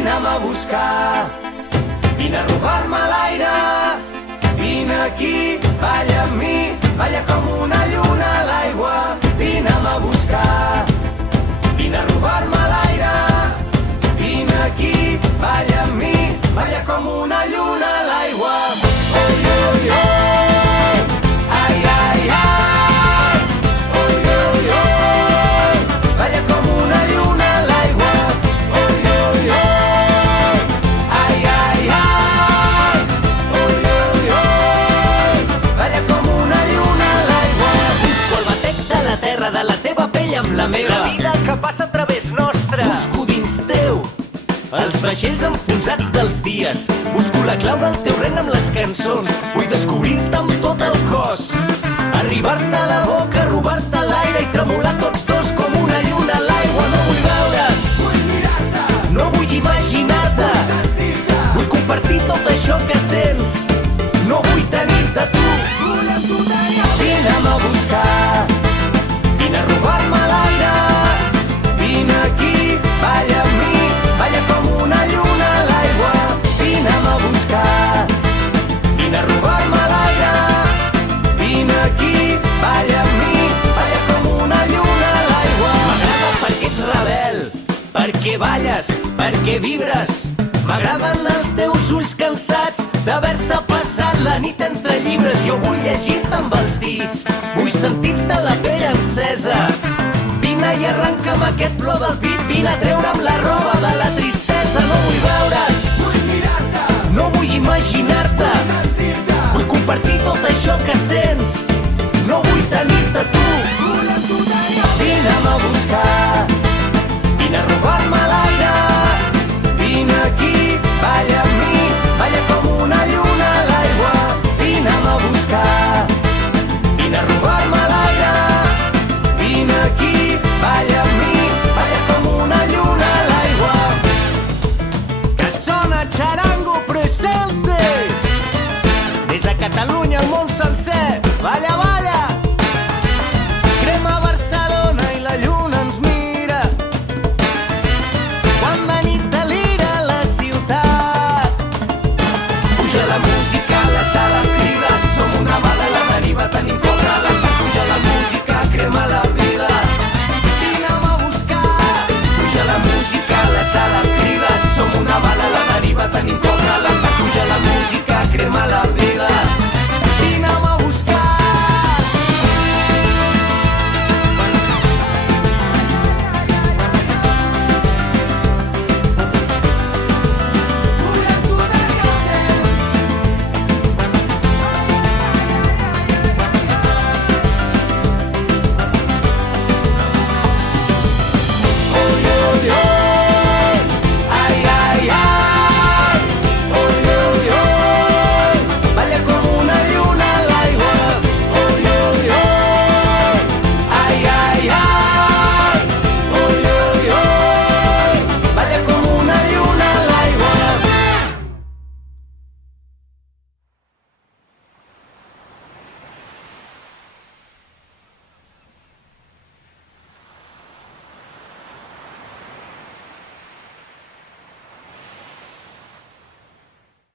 vine'm a buscar. Vine a robar-me l'aire, vine aquí, balla amb mi, balla com una lluna a l'aigua. Vine'm a buscar, vine a robar-me l'aire, vine aquí, balla amb mi, balla com una lluna a l'aigua. Oi, oi, oi, ai, ai, ai, oi, oi, oi, balla com una lluna a l'aigua. Oi, oi, oi, ai, ai, ai, oi, oi, oi, balla com una lluna a l'aigua. Busco el batec de la terra, de la teva pell amb la meva. La vida que passa a través nostre. Busco dins teu els vaixells enfonsats dels dies. Busco la clau del teu regne amb les cançons. Vull descobrir-te amb tot el cos, arribar-te a la boca, robar-te l'aire i tremolar tots dos com una lluna a l'aigua. No vull veure't, vull mirar-te, no vull imaginar-te, vull sentir-te, vull compartir tot això que sents. No vull tenir-te tu, vull amb tu tenir. Vine'm a buscar, vine a robar-me l'aire, vine aquí, balla amb mi, balla com una lluna a l'aigua. Vine'm a buscar, vine a robar-me l'aire, vine aquí, balla amb mi, balla com una lluna a l'aigua. M'agrada perquè ets rebel, perquè balles, perquè vibres. M'agraden els teus ulls cansats d'haver-se passat la nit entre llibres. Jo vull llegir-te amb els dits, vull sentir-te la pell encesa. Vine i arrenca'm aquest plor del pit, vine a treure'm la roba